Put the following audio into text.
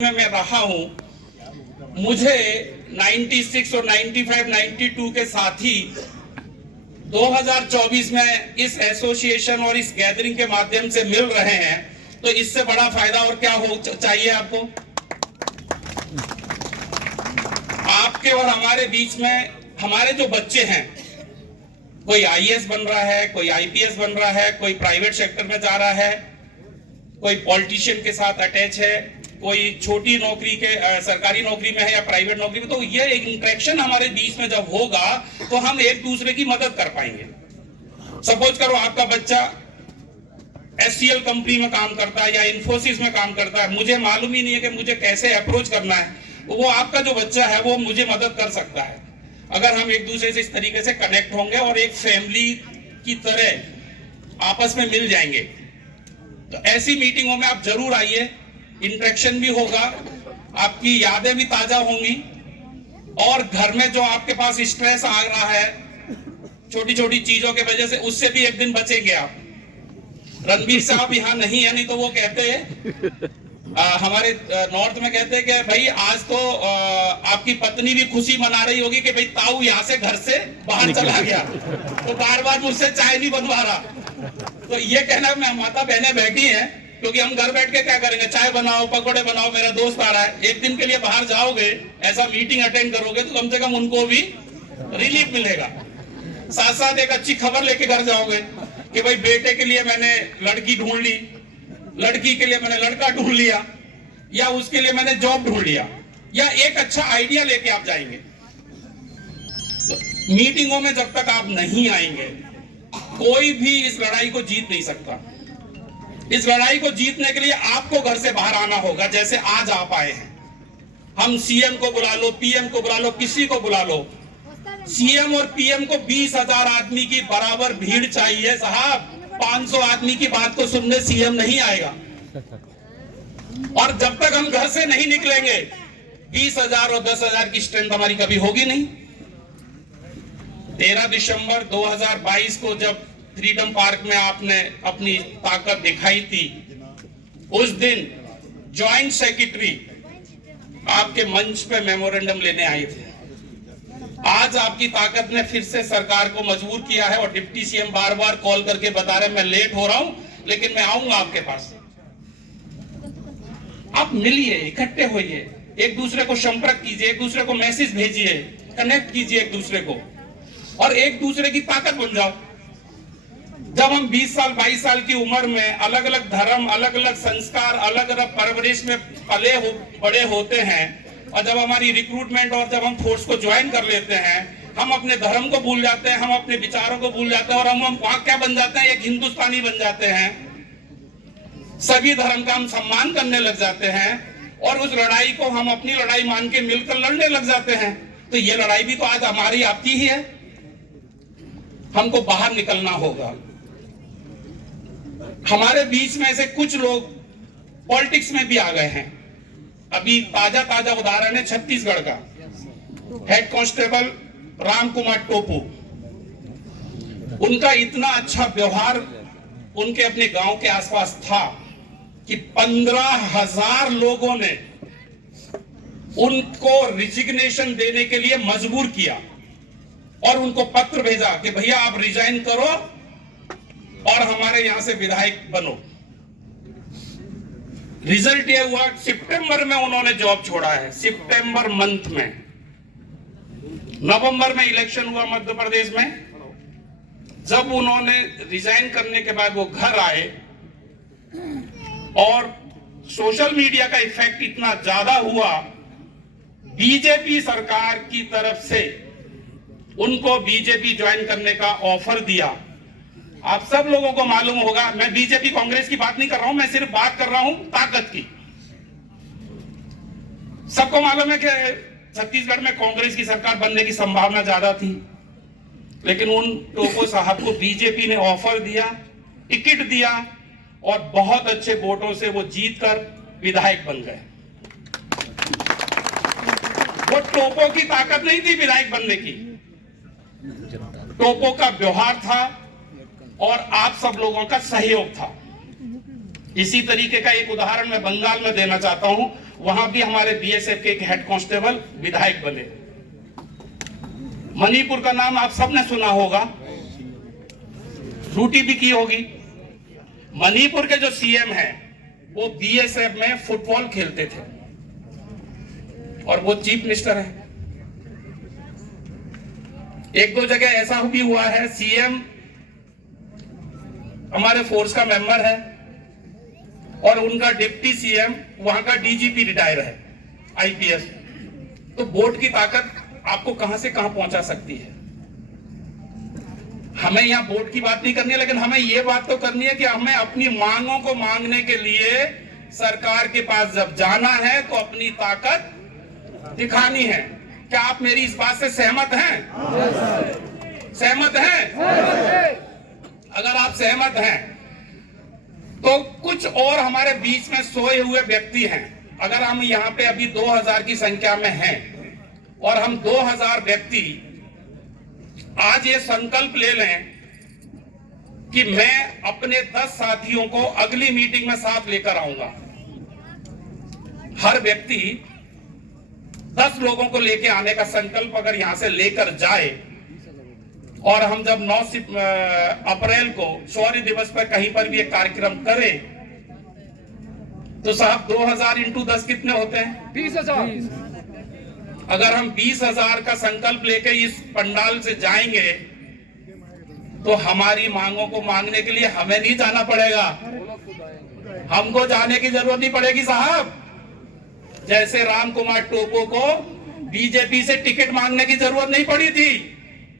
में मैं रहा हूं, मुझे 96 और 95, 92 के साथ ही 2024 में इस एसोसिएशन और इस गैदरिंग के माध्यम से मिल रहे हैं, तो इससे बड़ा फायदा और क्या हो चाहिए आपको। आपके और हमारे बीच में हमारे जो बच्चे हैं, कोई आईएएस बन रहा है, कोई आईपीएस बन रहा है, कोई प्राइवेट सेक्टर में जा रहा है, कोई पॉलिटिशियन के साथ अटैच है, कोई छोटी नौकरी के सरकारी नौकरी में है या प्राइवेट नौकरी में। तो ये एक इंटरेक्शन हमारे बीच में जब होगा तो हम एक दूसरे की मदद कर पाएंगे। सपोज करो आपका बच्चा एचसीएल कंपनी में काम करता है या इन्फोसिस में काम करता है, मुझे मालूम ही नहीं है कि मुझे कैसे अप्रोच करना है, वो आपका जो बच्चा है वो मुझे मदद कर सकता है अगर हम एक दूसरे से इस तरीके से कनेक्ट होंगे और एक फैमिली की तरह आपस में मिल जाएंगे। तो ऐसी मीटिंगों में आप जरूर आइए, इंटरेक्शन भी होगा, आपकी यादें भी ताजा होंगी और घर में जो आपके पास स्ट्रेस आ रहा है छोटी छोटी चीजों के वजह से, उससे भी एक दिन बचेंगे आप। रणबीर साहब यहाँ नहीं है, नहीं तो वो कहते हैं हमारे नॉर्थ में कहते हैं कि भाई आज तो आपकी पत्नी भी खुशी मना रही होगी कि भाई ताऊ यहाँ से घर से बाहर चला गया, तो बार बार मुझसे चाय नहीं बनवा रहा। तो ये कहना मैं माता बहनें बैठी हैं, क्योंकि हम घर बैठ के क्या करेंगे, चाय बनाओ, पकौड़े बनाओ, मेरा दोस्त आ रहा है। एक दिन के लिए बाहर जाओगे, ऐसा मीटिंग अटेंड करोगे तो कम से कम उनको भी रिलीफ मिलेगा। साथ साथ एक अच्छी खबर लेके घर जाओगे कि भाई बेटे के लिए मैंने लड़की ढूंढ ली, लड़की के लिए मैंने लड़का ढूंढ लिया, या उसके लिए मैंने जॉब ढूंढ लिया, या एक अच्छा आइडिया लेके आप जाएंगे। तो मीटिंगों में जब तक आप नहीं आएंगे, कोई भी इस लड़ाई को जीत नहीं सकता। इस लड़ाई को जीतने के लिए आपको घर से बाहर आना होगा, जैसे आज आप आए हैं। हम सीएम को बुला लो, पीएम को बुला लो, किसी को बुला लो, सीएम और पीएम को 20,000 आदमी की बराबर भीड़ चाहिए साहब। 500 आदमी की बात को सुनने सीएम नहीं आएगा। और जब तक हम घर से नहीं निकलेंगे, 20,000 और 10,000 की स्ट्रेंथ हमारी कभी होगी नहीं। 13 दिसंबर 2022 को जब फ्रीडम पार्क में आपने अपनी ताकत दिखाई थी, उस दिन जॉइंट सेक्रेटरी आपके मंच पे मेमोरेंडम लेने आए थे। आज आपकी ताकत ने फिर से सरकार को मजबूर किया है और डिप्टी सीएम बार बार कॉल करके बता रहे मैं लेट हो रहा हूं, लेकिन मैं आऊंगा आपके पास। आप मिलिए, इकट्ठे होइए, एक दूसरे को संपर्क कीजिए, एक दूसरे को मैसेज भेजिए, कनेक्ट कीजिए एक दूसरे को, और एक दूसरे की ताकत बन जाओ। जब हम 20 साल 22 साल की उम्र में अलग अलग धर्म, अलग अलग संस्कार, अलग अलग परवरिश में बड़े होते हैं, और जब हमारी रिक्रूटमेंट और जब हम फोर्स को ज्वाइन कर लेते हैं, हम अपने धर्म को भूल जाते हैं, हम अपने विचारों को भूल जाते हैं, और हम वहां क्या बन जाते हैं, एक हिंदुस्तानी बन जाते हैं। सभी धर्म का हम सम्मान करने लग जाते हैं और उस लड़ाई को हम अपनी लड़ाई मान के मिलकर लड़ने लग जाते हैं। तो ये लड़ाई भी तो आज हमारी आपकी ही है। हमको बाहर निकलना होगा। हमारे बीच में से कुछ लोग पॉलिटिक्स में भी आ गए हैं। अभी ताजा ताजा उदाहरण है छत्तीसगढ़ का, हेड कांस्टेबल राम कुमार टोपू। उनका इतना अच्छा व्यवहार उनके अपने गांव के आसपास था कि 15,000 लोगों ने उनको रिजिग्नेशन देने के लिए मजबूर किया और उनको पत्र भेजा कि भैया आप रिजाइन करो और हमारे यहां से विधायक बनो। रिजल्ट ये हुआ, सितंबर में उन्होंने जॉब छोड़ा है, सितंबर मंथ में। नवंबर में इलेक्शन हुआ मध्य प्रदेश में। जब उन्होंने रिजाइन करने के बाद वो घर आए और सोशल मीडिया का इफेक्ट इतना ज्यादा हुआ, बीजेपी सरकार की तरफ से उनको बीजेपी ज्वाइन करने का ऑफर दिया। आप सब लोगों को मालूम होगा, मैं बीजेपी कांग्रेस की बात नहीं कर रहा हूं, मैं सिर्फ बात कर रहा हूं ताकत की। सबको मालूम है कि छत्तीसगढ़ में कांग्रेस की सरकार बनने की संभावना ज्यादा थी, लेकिन उन टोपो साहब को बीजेपी ने ऑफर दिया, टिकट दिया और बहुत अच्छे वोटों से वो जीतकर विधायक बन गए। वो टोपो की ताकत नहीं थी विधायक बनने की, टोपो का व्यवहार था और आप सब लोगों का सहयोग था। इसी तरीके का एक उदाहरण मैं बंगाल में देना चाहता हूं। वहां भी हमारे बीएसएफ के एक हेड कांस्टेबल विधायक बने। मणिपुर का नाम आप सबने सुना होगा, ड्यूटी भी की होगी। मणिपुर के जो सीएम हैं वो बीएसएफ में फुटबॉल खेलते थे और वो चीफ मिनिस्टर है। एक दो जगह ऐसा भी हुआ है, सीएम हमारे फोर्स का मेंबर है और उनका डिप्टी सीएम वहां का डीजीपी रिटायर है, आईपीएस। तो वोट की ताकत आपको कहां से कहां पहुंचा सकती है। हमें यहां वोट की बात नहीं करनी है, लेकिन हमें यह बात तो करनी है कि हमें अपनी मांगों को मांगने के लिए सरकार के पास जब जाना है तो अपनी ताकत दिखानी है। क्या आप मेरी इस बात से सहमत हैं? सहमत हैं? अगर आप सहमत हैं तो कुछ और हमारे बीच में सोए हुए व्यक्ति हैं। अगर हम यहां पे अभी 2000 की संख्या में हैं और हम 2000 व्यक्ति आज ये संकल्प ले लें कि मैं अपने 10 साथियों को अगली मीटिंग में साथ लेकर आऊंगा। हर व्यक्ति 10 लोगों को लेकर आने का संकल्प अगर यहां से लेकर जाए और हम जब 9 अप्रैल को शौर्य दिवस पर कहीं पर भी एक कार्यक्रम करें तो साहब 2000 इंटू 10 कितने होते हैं? 20,000। अगर हम 20,000 का संकल्प लेके इस पंडाल से जाएंगे तो हमारी मांगों को मांगने के लिए हमें नहीं जाना पड़ेगा, हमको जाने की जरूरत नहीं पड़ेगी साहब। जैसे राम कुमार टोपो को बीजेपी से टिकट मांगने की जरूरत नहीं पड़ी थी,